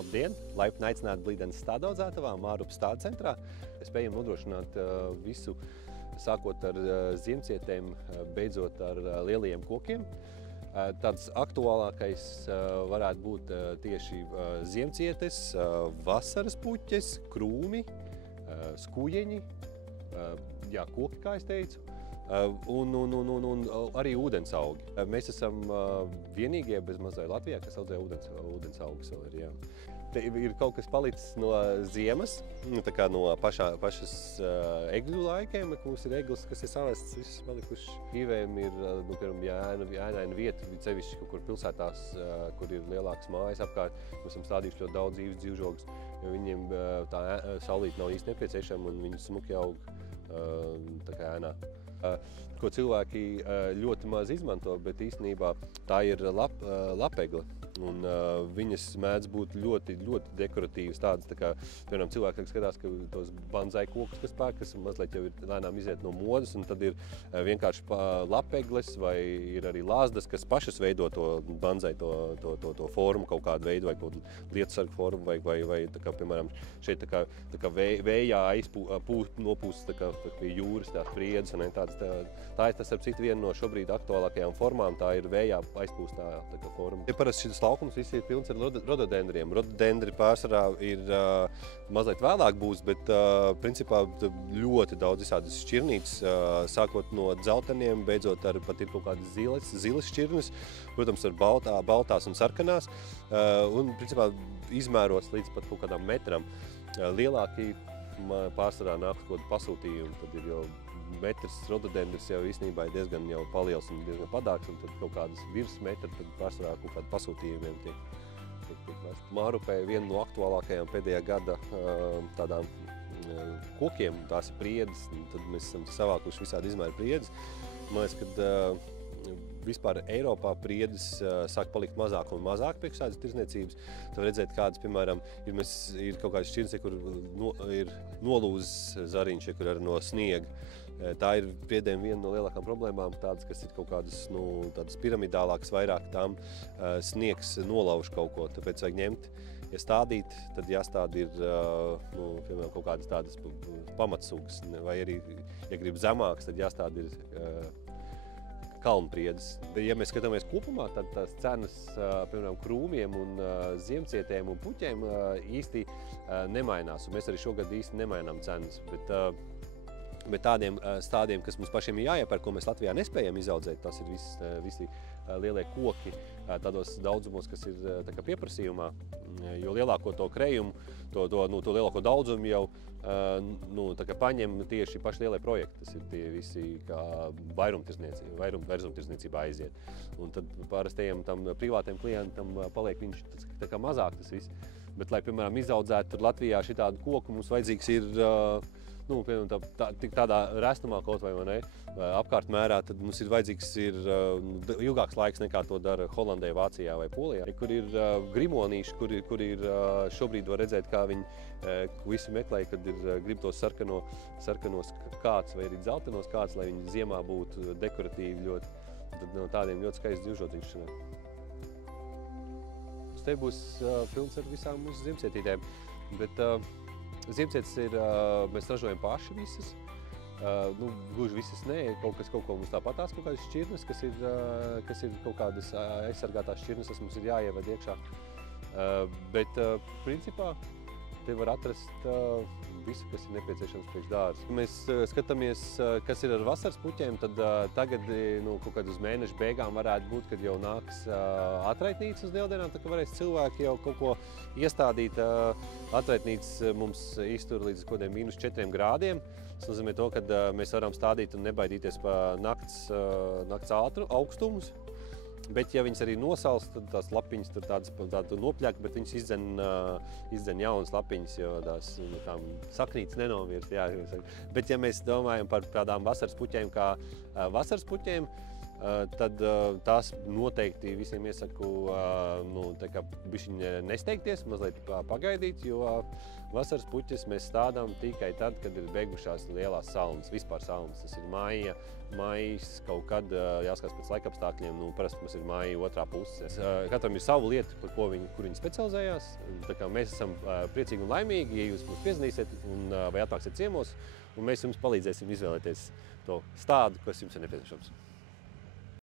Labdien! Laipni aicināti Blīdenes stāda audzētavā, Mārupas stāda centrā. Spējam nodrošināt visu, sākot ar ziemcietēm, beidzot ar lielajiem kokiem. Tāds aktuālākais varētu būt tieši ziemcietes, vasaras puķes, krūmi, skujeņi, koki, kā es teicu, un arī ūdensaugi. Mēs esam vienīgie bez mazai Latvijā, kas audzē ūdensaugus vēl ir, jā. Te ir kaut kas palicis no ziemas, tā kā no pašas egļu laikiem, mums ir eglis, kas ir savests, viss palikuši. Īvēm ir, piemēram, ēnaina vieta, sevišķi kaut kur pilsētās, kur ir lielākas mājas apkārt. Mēs esam stādījuši ļoti daudz dzīvžogus, jo viņiem tā saulīte nav īsti nepieciešama un viņi smuki aug tā kā ēnā. Ko cilvēki ļoti maz izmanto, bet īstenībā tā ir lapegle. Un viņas mēdz būt ļoti dekoratīvas, tādas, tā kā, piemēram, cilvēki skatās, ka tos banzai kokus, kas pērk, kas mazliet jau ir lēnām iziet no modas, un tad ir vienkārši lapegles vai ir arī lāzdas, kas pašas veido to banzai, to formu kaut kādu veidu, vai kaut lietusargu formu, vai tā kā, piemēram, šeit tā kā vējā nopūst tā kā pie jūras tās priedes, un tādas. Tā ir tas, ar citu, viena no šobrīd aktuālākajām formām, tā ir vējā aizpūstā tā kā forma. Ja parasti šis laukums viss ir pilns ar rododendriem. Rododendri pārsvarā ir mazliet vēlāk būs, bet principā ļoti daudz visādas šķirnītes, sākot no dzelteniem, beidzot ar pat ir kaut kādas zilas šķirnes, protams, ar baltās un sarkanās, un principā izmēros līdz pat kaut kādām metram. Lielāki pārsvarā nāk kaut kādu pasūtījumu, tad ir jau metrs rododendris jau īstenībā ir diezgan jau paliels un diezgan padārgs, un tad kaut kādas virs metra, tad pārsvarā kaut kādi pasūtījumiem tiek vest. Mārupē viena no aktuālākajām pēdējā gada tādām kokiem, tās ir priedes, un tad mēs esam savākuši visādi izmēru priedes. Man liekas, kad vispār Eiropā priedes sāk palikt mazāk un mazāk priekš tādas tirdzniecības. Tad redzēt, kādas, piemēram, ir kaut kādas šķirnes, kur ir nolūzis zariņš, kur ir no sniega. Tā ir priedēm viena no lielākām problēmām, tādas, kas ir kaut kādas, tādas piramidālākas, vairāk tām sniegs nolauž kaut ko. Tāpēc vajag ņemt, ja stādīt, tad jāstāda ir, piemēram, kaut kādas tādas pamatsugas, vai arī, ja grib zemāks, tad jāstāda ir kalnpriedes. Ja mēs skatāmies kopumā, tad tās cenas, piemēram, krūmiem un ziemcietēm un puķiem īsti nemainās. Un mēs arī šogad īsti nemainām cenas. Bet tādiem stādiem, kas mums pašiem ir jāiepērk, ko mēs Latvijā nespējam izaudzēt, tas ir visi lielie koki tādos daudzumos, kas ir tā kā pieprasījumā. Jo lielāko to krejumu, to lielāko daudzumu jau tā kā paņem tieši paši lielie projekti. Tas ir tie visi kā vairumtirdzniecībā aiziet. Un tad pārastajiem tam privātiem klientam paliek viņš tā kā mazāk tas viss. Bet, lai, piemēram, izaudzētu tur Latvijā šitādu koku, mums vajadzīgs ir piemēram, tādā restumā kaut vai ne, apkārtmērā, tad mums ir vajadzīgs ilgāks laiks nekā to dara Holandē, Vācijā vai Polijā. Kur ir grimonīši, kur ir šobrīd var redzēt, kā viņi visi meklē, kad grib tos sarkanos kāds vai arī dzeltenos kāds, lai viņi ziemā būtu dekoratīvi ļoti. Tad no tādiem ļoti skaists dzīvžotiņš. Te būs pilns ar visām mūsu ziemcietītēm, bet ziemcietes mēs ražojam paši visas. Gluži visas nē, kaut ko mums tāpatās, kaut kādas šķirnes, kas ir kaut kādas aizsargātās šķirnes, kas mums ir jāieved iekšā. Bet principā te var atrast visu, kas ir nepieciešams priekš dārza. Mēs skatāmies, kas ir ar vasaras puķiem, tad tagad kaut kad uz mēneša beigām varētu būt, kad jau nāks atraitnīca uz lieldienām, tā ka varēs cilvēki jau kaut ko iestādīt. Atraitnīca mums iztur līdz kādiem -4 grādiem. Tas nozīmē to, ka mēs varam stādīt un nebaidīties pa nakts augstumus. Bet, ja viņas arī nosals, tad tās lapiņas tur tādu nopļāk, bet viņas izdzen jaunas lapiņas, jo tām saknītes nenomirst. Jā. Bet, ja mēs domājam par tādām vasaras puķiem kā vasaras puķiem, tad tās noteikti visiem iesaku bišķiņ nesteigties, mazliet pagaidīt, jo vasaras puķes mēs stādām tikai tad, kad ir beigušās lielās salnas, vispār salnas. Tas ir maijs kaut kad, jāskatās pēc laikapstākļiem, parasti mums ir maija otrā puse. Katram ir savu lietu, kur viņi specializējās. Tā kā mēs esam priecīgi un laimīgi, ja jūs mūs piezinīsiet vai atnāksiet ciemos, un mēs jums palīdzēsim izvēlēties to stādu, kas jums ir nepieciešams.